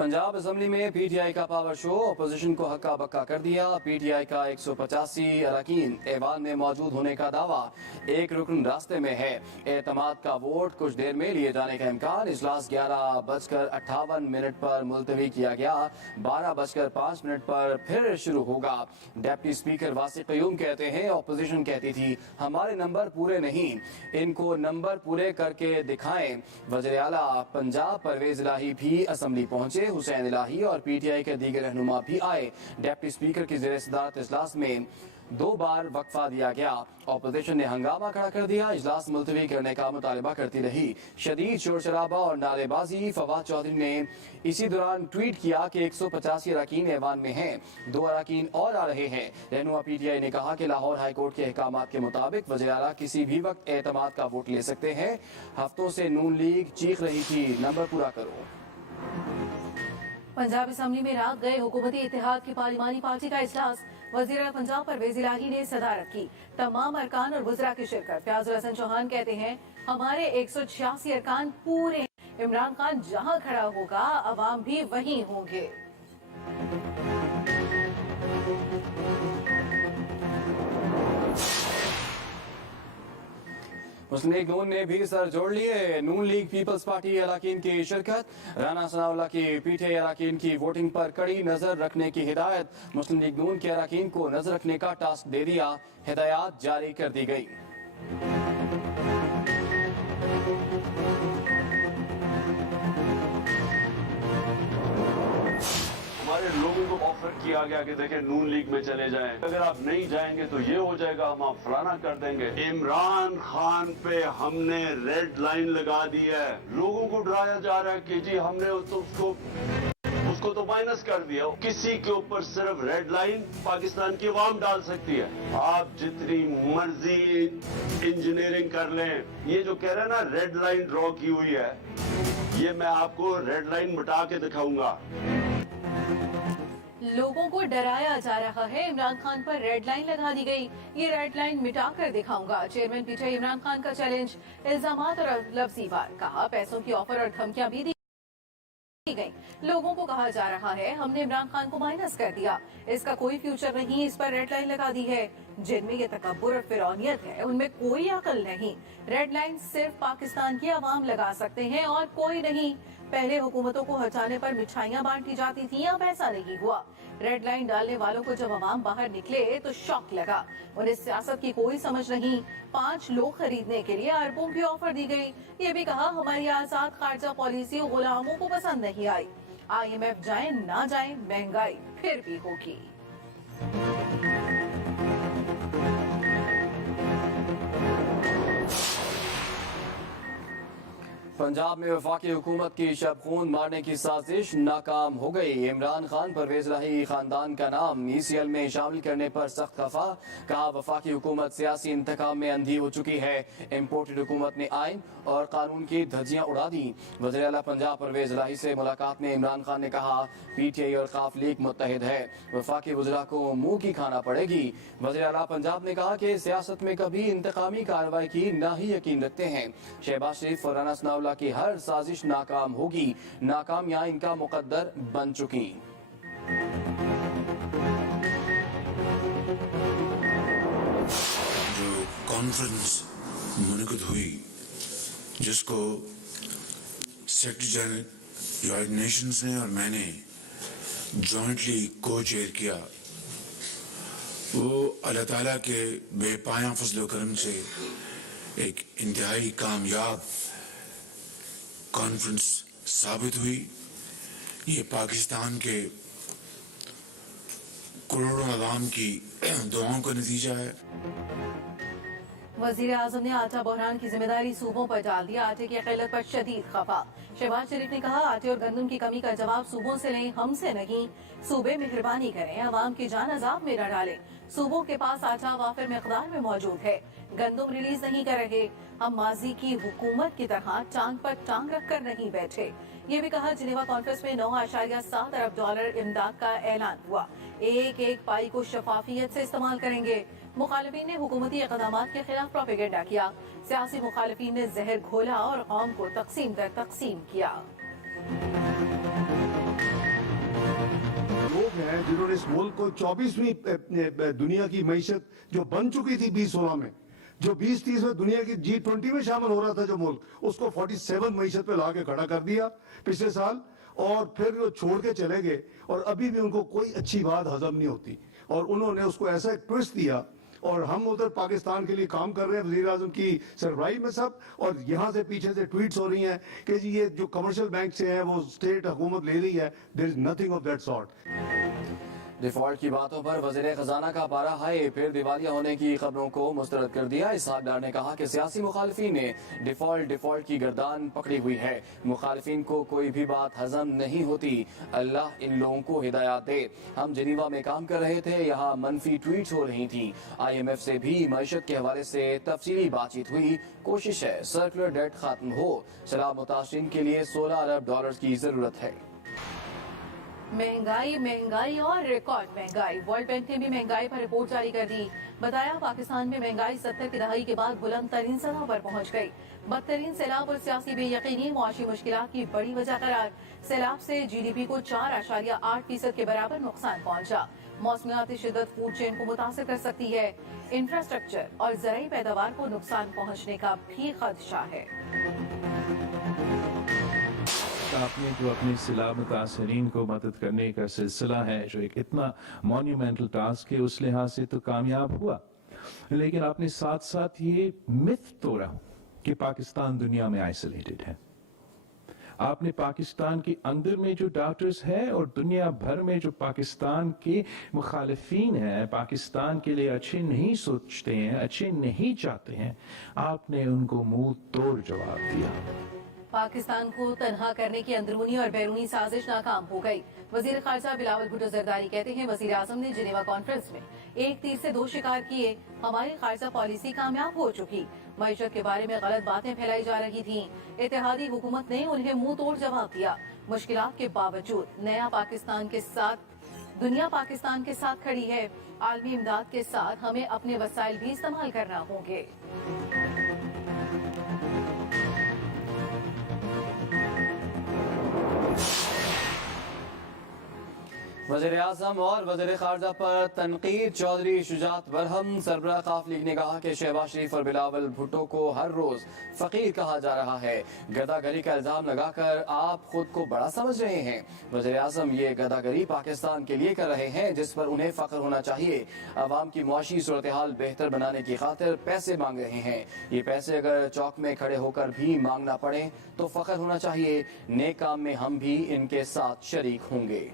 Punjab assembly में PTI का power show, opposition को हक्का बक्का कर दिया। पीटीआई का 185 अरकान ऐवान में मौजूद होने का दावा, एक रुकन रास्ते में है। एतमाद का वोट कुछ देर में लिए जाने का इम्कान। इजलास 11:58 पर मुलतवी किया गया। 12:05 पर फिर शुरू होगा। डिप्टी स्पीकर वासिक क़य्यूम कहते हैं, अपोजिशन कहती थी हमारे नंबर पूरे नहीं, इनको नंबर पूरे करके दिखाएं। वज़ीर आला पंजाब परवेज इलाही भी असम्बली पहुंचे। हुसैन इलाही और पीटीआई के दीगर रहनुमा भी आए। डिप्टी स्पीकर की ज़ेर सदारत इजलास में 2 बार वक्फा दिया गया। अपोजिशन ने हंगामा खड़ा कर दिया। इजलास मुलतवी करने का मुतालबा करती रही। शदीद शोर शराबा और नारेबाजी। फवाद चौधरी ने इसी दौरान ट्वीट किया कि 185 अरकान ऐवान में हैं, 2 अरकान और आ रहे हैं। रहनुमा पीटीआई ने कहा कि लाहौर हाई कोर्ट के अहकामात के मुताबिक वज़ीर आला किसी भी वक्त एतमाद का वोट ले सकते हैं। हफ्तों से नून लीग चीख रही थी नंबर पूरा करो। पंजाब असम्बली में रात गए हुकूमती इत्तेहाद की पार्लिमानी पार्टी का इजलास, वज़ीर आला पंजाब परवेज इलाही ने सदारत की। तमाम अरकान और वज़रा की शिरकत। फयाजुल हसन चौहान कहते हैं हमारे 186 अरकान पूरे। इमरान खान जहां खड़ा होगा अवाम भी वहीं होंगे। मुस्लिम लीग नून ने भी सर जोड़ लिए। नून लीग पीपल्स पार्टी अरकान की शिरकत। राना सनाउल्लाह की पीटीआई अरकान की वोटिंग पर कड़ी नजर रखने की हिदायत। मुस्लिम लीग नून के अरकान को नजर रखने का टास्क दे दिया। हिदायत जारी कर दी गई। हमारे लोगों को ऑफर किया गया कि देखें नून लीग में चले जाएं, अगर आप नहीं जाएंगे तो ये हो जाएगा, हम आप फलाना कर देंगे। इमरान खान पे हमने रेड लाइन लगा दी है। लोगों को डराया जा रहा है कि जी हमने उसको तो माइनस कर दिया। किसी के ऊपर सिर्फ रेड लाइन पाकिस्तान की अवाम डाल सकती है। आप जितनी मर्जी इंजीनियरिंग कर लें, ये जो कह रहे हैं ना रेड लाइन ड्रॉ की हुई है, ये मैं आपको रेड लाइन मिटा के दिखाऊंगा। लोगों को डराया जा रहा है, इमरान खान पर रेड लाइन लगा दी गई, ये रेड लाइन मिटा कर दिखाऊंगा। चेयरमैन पीटीआई इमरान खान का चैलेंज, इल्जामात और लफ्जी वार। कहा पैसों की ऑफर और धमकियां भी दी गई। लोगों को कहा जा रहा है हमने इमरान खान को माइनस कर दिया, इसका कोई फ्यूचर नहीं, इस पर रेड लाइन लगा दी है। जिनमें ये तकब्बुर और फिरौनियत है उनमें कोई अकल नहीं। रेड लाइन सिर्फ पाकिस्तान की आवाम लगा सकते हैं और कोई नहीं। पहले हुकूमतों को हटाने पर मिठाइयां बांटी जाती थी, अब ऐसा नहीं हुआ। रेड लाइन डालने वालों को जब अवाम बाहर निकले तो शौक लगा। उन्हें सियासत की कोई समझ नहीं। 5 लोग खरीदने के लिए अरबों की ऑफर दी गई। ये भी कहा हमारी आजाद खारजा पॉलिसी गुलामों को पसंद नहीं आई। IMF जाए ना जाए महंगाई फिर भी होगी। पंजाब में वफाकी हुकूमत की शब खून मारने की साजिश नाकाम हो गई। इमरान खान परवेज इलाही खानदान का नाम ECL में शामिल करने पर सख्त खफा। कहा वफाकी हुकूमत सियासी इंतकाम में अंधी हो चुकी है। इम्पोर्टेड हुकूमत ने आइन और कानून की धज्जियां उड़ा दी। वज़ीर आला पंजाब परवेज इलाही से मुलाकात में इमरान खान ने कहा पीटीआई और काफ लीग मुत्तहिद है, वफाकी वज़रा को मुंह की खाना पड़ेगी। वज़ीर आला पंजाब ने कहा कि सियासत में कभी इंतकामी कार्रवाई की ना ही यकीन रखते हैं। शहबाज शरीफ और राना सनाउल्लाह की हर साजिश नाकाम होगी। नाकामियां इनका मुकद्दर बन चुकी। जो कॉन्फ्रेंस मुनक़िद हुई, जिसको सेक्रेटरी जनरल यूनाइटेड नेशंस ने और मैंने जॉइंटली को चेयर किया, वो अल्लाह ताला के बेपाया फज़ल व करम से एक इंतहाई कामयाब कॉन्फ्रेंस साबित हुई। ये पाकिस्तान के करोड़ों अवाम की दुआओं का नतीजा है। वज़ीर आज़म ने आटा बहरान की जिम्मेदारी सूबों पर डाल दिया। आटे की किल्लत पर शदीद खफा। शहबाज शरीफ ने कहा आटे और गंदम की कमी का जवाब सूबों से लें, हमसे नहीं। सूबे मेहरबानी करें, अवाम की जान अजाब में न डालें। सूबों के पास आटा वाफिर मिकदार में मौजूद है, गंदम रिलीज नहीं कर रहे। हम माजी की हुकूमत की तरह टांग पर टांग रख कर नहीं बैठे। ये भी कहा जिनेवा कॉन्फ्रेंस में $9.7 अरब इमदाद का ऐलान हुआ। एक एक पाई को शफाफियत से इस्तेमाल करेंगे। मुखालिफिन ने हुकूमती इक़दामात के खिलाफ प्रोपेगेंडा किया। सियासी मुखालिफिन ने जहर घोला और कौम को तकसीम दर तकसीम किया। हैं जिन्होंने इस मुल्क को 24वीं दुनिया की मईशत जो बन चुकी थी 2016 में, जो 2030 में दुनिया की G20 में शामिल हो रहा था जो मुल्क, उसको 47 मईशत पे ला के खड़ा कर दिया पिछले साल, और फिर वो छोड़ के चले गए और अभी भी उनको कोई अच्छी बात हजम नहीं होती और उन्होंने उसको ऐसा एक ट्विस्ट दिया। और हम उधर पाकिस्तान के लिए काम कर रहे हैं, वज़ीर आज़म की सरबराही में सब, और यहाँ से पीछे से ट्वीट्स हो रही हैं कि जी ये जो कमर्शियल बैंक से है वो स्टेट हुकूमत ले रही है। There is nothing of that sort. Default की बातों पर वज़ीर खजाना का पारा हाई, फिर दिवालिया होने की खबरों को मुस्तरद कर दिया। इसहाक डार ने कहा कि सियासी मुखालिफिन ने डिफॉल्ट की गर्दान पकड़ी हुई है। मुखालिफिन को कोई भी बात हजम नहीं होती। अल्लाह इन लोगों को हिदायत दे। हम जिनीवा में काम कर रहे थे, यहाँ मनफी ट्वीट्स हो रही थी। IMF से भी मईशत के हवाले से तफसीली बातचीत हुई। कोशिश है सर्कुलर डेट खत्म हो। सैलाब मुतासरीन के लिए $16 अरब की जरूरत है। महंगाई और रिकॉर्ड महंगाई। वर्ल्ड बैंक ने भी महंगाई पर रिपोर्ट जारी कर दी। बताया पाकिस्तान में महंगाई 70 की दहाई के बाद बुलंद तरीन सतह पर पहुंच गई। बदतरीन सैलाब और सियासी बेयकीनी मुआशी मुश्किलात की बड़ी वजह करार। सैलाब से GDP को 4.8% के बराबर नुकसान पहुंचा। मौसमियाती शिद्दत फूड चेन को मुतासर कर सकती है। इंफ्रास्ट्रक्चर और ज़राई पैदावार को नुकसान पहुंचने का भी खदशा है। आपने जो अपने सैलाब मुतासरीन को मदद करने का सिलसिला है, जो एक इतना मॉन्यूमेंटल टास्क है, उस लिहाज से तो कामयाब हुआ, लेकिन आपने साथ साथ ये मिथ तोड़ा कि पाकिस्तान दुनिया में आइसोलेटेड है। आपने पाकिस्तान के अंदर में जो डॉक्टर्स हैं और दुनिया भर में जो पाकिस्तान के मुखालिफिन हैं, पाकिस्तान के लिए अच्छे नहीं सोचते हैं, अच्छे नहीं चाहते हैं, आपने उनको मुंह तोड़ जवाब दिया। पाकिस्तान को तनहा करने की अंदरूनी और बैरूनी साजिश नाकाम हो गई। वजीर खारजा बिलावल भुट्टो जरदारी कहते हैं, वजीर आजम ने जिनेवा कॉन्फ्रेंस में एक तीर से दो शिकार किए। हमारी खारजा पॉलिसी कामयाब हो चुकी। मईशत के बारे में गलत बातें फैलाई जा रही थीं। इत्तेहादी हुकूमत ने उन्हें मुंह तोड़ जवाब दिया। मुश्किलात के बावजूद दुनिया पाकिस्तान के साथ खड़ी है। आलमी इमदाद के साथ हमें अपने वसाइल भी इस्तेमाल करना होंगे। वज़ीर आज़म और वज़ीर ख़ारजा पर तनकीद। चौधरी शुजात बरहम सरबराह काफ लीग ने कहा कि शहबाज शरीफ और बिलावल भुट्टो को हर रोज फ़कीर कहा जा रहा है। गदागरी का इल्ज़ाम लगाकर आप खुद को बड़ा समझ रहे हैं। वज़ीर आज़म ये गदागरी पाकिस्तान के लिए कर रहे हैं, जिस पर उन्हें फ़ख्र होना चाहिए। अवाम की मुआशी सूरत हाल बेहतर बनाने की खातिर पैसे मांग रहे हैं। ये पैसे अगर चौक में खड़े होकर भी मांगना पड़े तो फ़ख्र होना चाहिए। नेक काम में हम भी इनके साथ शरीक होंगे।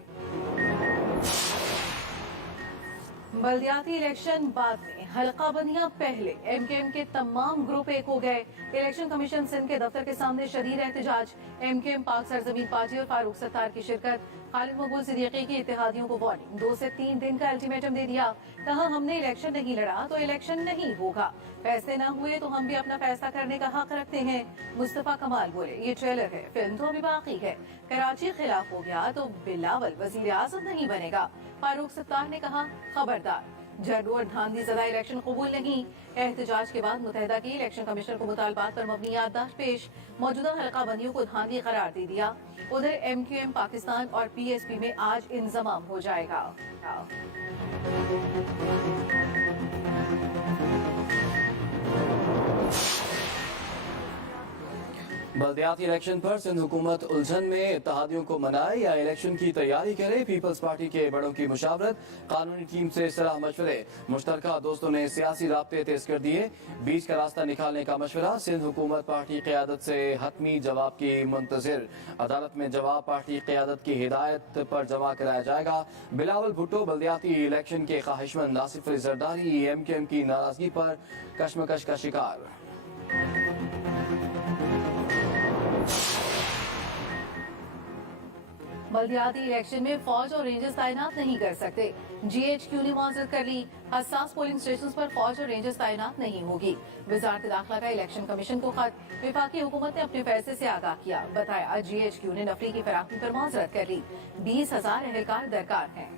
बल्दियाती इलेक्शन बाद में, हल्का बंदियां पहले। MKM के तमाम ग्रुप एक हो गए। इलेक्शन कमीशन सिंध के दफ्तर के सामने शदीद एहतजाज। MKM पाक सरजमीन पार्टी और फारूक सत्तार की शिरकत। खालिद मकबूल सिद्दीकी की इत्तेहादियों को वार्निंग। 2 से 3 दिन का अल्टीमेटम दे दिया। कहा हमने इलेक्शन नहीं लड़ा तो इलेक्शन नहीं होगा। फैसले न हुए तो हम भी अपना फैसला करने का हक रखते हैं। मुस्तफा कमाल बोले, ये ट्रेलर है, फिल्म तो अभी बाकी है। कराची खिलाफ हो गया तो बिलावल वजीर आज़म नहीं बनेगा। फारूक सत्तार ने कहा, खबरदार, झरडू और धांधी ज़दा इलेक्शन कबूल नहीं। एहतजाज के बाद मुतहदा की इलेक्शन कमिश्नर को मुतालबात पर मबनी याददाश्त पेश। मौजूदा हल्का बंदियों को धांधी करार दे दिया। उधर MQM पाकिस्तान और PSP में आज इंजमाम हो जाएगा। बल्दियाती इलेक्शन पर सिंध हुकूमत उलझन में। इत्तेहादियों को मनाए या इलेक्शन की तैयारी करे। पीपल्स पार्टी के बड़ों की मुशावरत। कानूनी टीम से सलाह मशवरे। मुश्तरका दोस्तों ने सियासी राब्ते तेज कर दिए। बीच का रास्ता निकालने का मशवरा। सिंध हुकूमत पार्टी क़यादत से हतमी जवाब की मुंतजिर। अदालत में जवाब पार्टी क़यादत की हिदायत पर जमा कराया जाएगा। बिलावल भुट्टो बल्दियाती इलेक्शन के ख्वाहिशमंद। आसिफ अली जरदारी MKM की नाराजगी पर कशमकश का शिकार। बल्दियाती इलेक्शन में फौज और रेंजर्स तैनात नहीं कर सकते। GHQ ने माजरत कर ली। हसास पोलिंग स्टेशन पर फौज और रेंजर्स तैनात नहीं होगी। वजारत दाखिला का इलेक्शन कमीशन को खत। विफाकी हुकूमत ने अपने फैसले से आगाह किया। बताया, GHQ ने नफरी की फराहमी पर माजरत कर ली। 20,000 एहलकार दरकार हैं।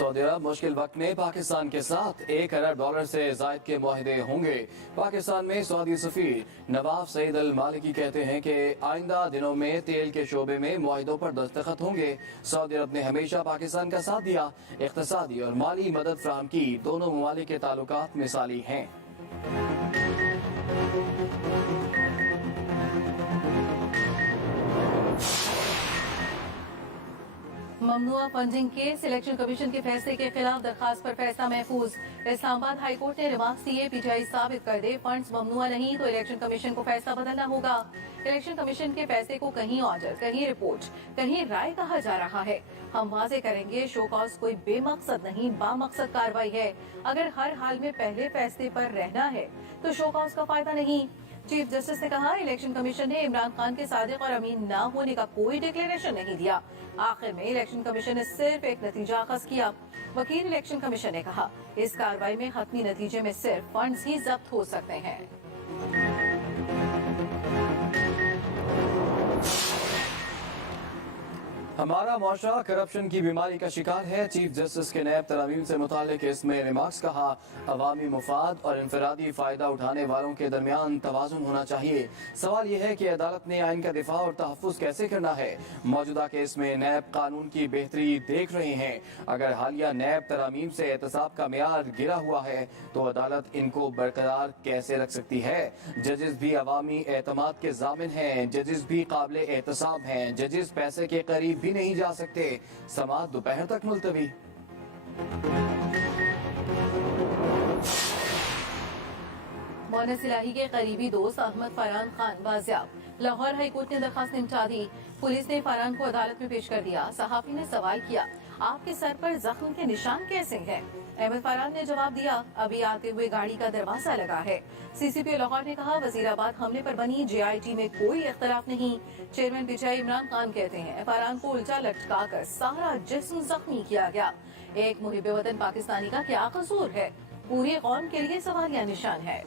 सऊदी अरब मुश्किल वक्त में पाकिस्तान के साथ $1 अरब से जायद के मुआहदे होंगे। पाकिस्तान में सऊदी सफीर नवाब सईद अल मालिकी कहते हैं कि आइंदा दिनों में तेल के शोबे में मुआहदों पर दस्तखत होंगे। सऊदी अरब ने हमेशा पाकिस्तान का साथ दिया, इक़्तिसादी और माली मदद फराहम की। दोनों ममालिक के ताल्लुकात मिसाली हैं। ममनुआ फंडिंग के इलेक्शन कमीशन के फैसले के खिलाफ दरखास्त पर फैसला महफूज। इस्लामाबाद हाई कोर्ट ने रिमार्क्स दिए, पीटीआई साबित कर दे फंड्स ममनुआ नहीं तो इलेक्शन कमीशन को फैसला बदलना होगा। इलेक्शन कमीशन के फैसले को कहीं ऑर्डर, कहीं रिपोर्ट, कहीं राय कहा जा रहा है। हम वाजे करेंगे, शो कॉज कोई बेमकसद नहीं, बामकसद कार्रवाई है। अगर हर हाल में पहले फैसले पर रहना है तो शो कॉज का फायदा नहीं। चीफ जस्टिस ने कहा, इलेक्शन कमीशन ने इमरान खान के सादिक और अमीन न होने का कोई डिक्लेरेशन नहीं दिया। आखिर में इलेक्शन कमीशन ने सिर्फ एक नतीजा अखज़ किया। वकील इलेक्शन कमीशन ने कहा, इस कार्रवाई में हतमी नतीजे में सिर्फ फंड्स ही जब्त हो सकते हैं। हमारा मुआशरा करप्शन की बीमारी का शिकार है। चीफ जस्टिस के नैब तरामीम से मुताल्लिक इसमें रिमार्क्स कहा, अवामी मुफाद और इनफरादी फ़ायदा उठाने वालों के दरमियान तवाज़ुन होना चाहिए। सवाल यह है कि अदालत ने आइन का दिफा और तहफ़्फ़ुज़ कैसे करना है। मौजूदा केस में नैब कानून की बेहतरी देख रहे हैं। अगर हालिया नैब तरामीम से एहतसाब का मेयार गिरा हुआ है तो अदालत इनको बरकरार कैसे रख सकती है। जजेस भी अवामी एतमाद के ज़ामिन हैं, जजेस भी काबिल एहतसाब हैं, जजेस पैसे के करीब भी नहीं जा सकते। समाअत दोपहर तक मुलतवी। मोनस इलाही के करीबी दोस्त अहमद फरहान खान बाजियाब। लाहौर हाई कोर्ट ने दरखास्त निपटा दी। पुलिस ने फरहान को अदालत में पेश कर दिया। सहाफी ने सवाल किया, आपके सर पर जख्म के निशान कैसे हैं? अहमद फरहान ने जवाब दिया, अभी आते हुए गाड़ी का दरवाजा लगा है। सीसीपी लाहौर ने कहा, वजीराबाद हमले पर बनी JIT में कोई इख्तलाफ नहीं। चेयरमैन पीटीआई इमरान खान कहते हैं, फरहान को उल्टा लटका कर सारा जिस्म जख्मी किया गया। एक मुहिब्बे वतन पाकिस्तानी का क्या कसूर है? पूरी कौम के लिए सवालिया निशान है।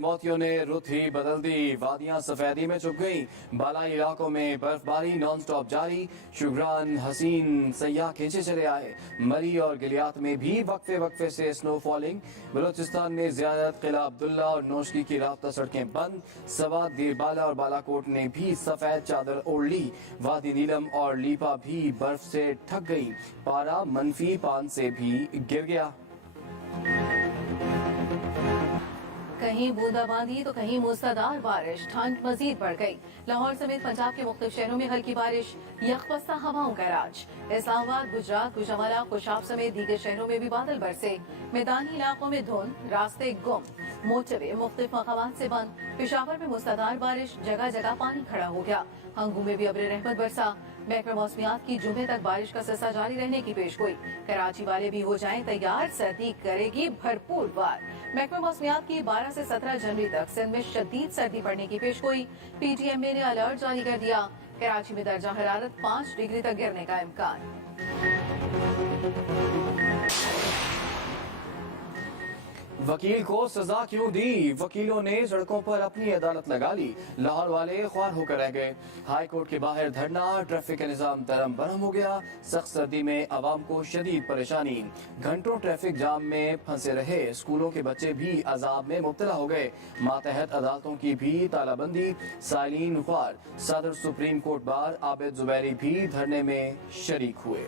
मोतियों ने रुत ही बदल दी, वादियां सफेदी में छुप गईं, बालाई इलाकों में बर्फबारी नॉन स्टॉप जारी, शुगरान हसीन सयाह खींचे चले आए। मरी और गिलियात में भी वक्फे वक्फे से स्नो फॉलिंग। बलोचिस्तान में ज़ियारत, किला अब्दुल्ला और नौशकी की राब्ता सड़कें बंद। सवात, दीरबाला और बालाकोट ने भी सफेद चादर ओढ़ ली। वादी नीलम और लीपा भी बर्फ से ठग गई। पारा -5 से भी गिर गया। कहीं बूंदाबांदी तो कहीं मूसलाधार बारिश, ठंड मजीद बढ़ गई। लाहौर समेत पंजाब के मुख्तलिफ शहरों में हल्की बारिश, यकबस्ता हवाओं का राज। इस्लामाबाद, गुजरात, गुजरावाला, खुशाब समेत दीगर शहरों में भी बादल बरसे। मैदानी इलाकों में धुंध, रास्ते गुम, मोटरवे मुख्तलिफ मकामात से बंद। पेशावर में मूसलाधार बारिश, जगह जगह पानी खड़ा हो गया। हंगू में भी अब्र रहमत बरसा। महकमा मौसमियात की जुमे तक बारिश का सिलसिला जारी रहने की पेशगोई। कराची वाले भी हो जाएं तैयार, सर्दी करेगी भरपूर वार। महकमा मौसमियात की 12 से 17 जनवरी तक सिंध में शदीद सर्दी पड़ने की पेशगोई। PTMA ने अलर्ट जारी कर दिया। कराची में दर्जा हरारत 5 डिग्री तक गिरने का इम्कान। वकील को सजा क्यों दी? वकीलों ने सड़कों पर अपनी अदालत लगा ली। लाहौर वाले ख्वार होकर रह गए। हाई कोर्ट के बाहर धरना, ट्रैफिक का निजाम दरम बरम हो गया। सख्त सर्दी में आवाम को शदीद परेशानी। घंटों ट्रैफिक जाम में फंसे रहे। स्कूलों के बच्चे भी अजाब में मुब्तला हो गए। मातहत अदालतों की भी तालाबंदी। साइलिन ख्वार। सदर supreme court bar Abid Zubairi भी धरने में शरीक हुए।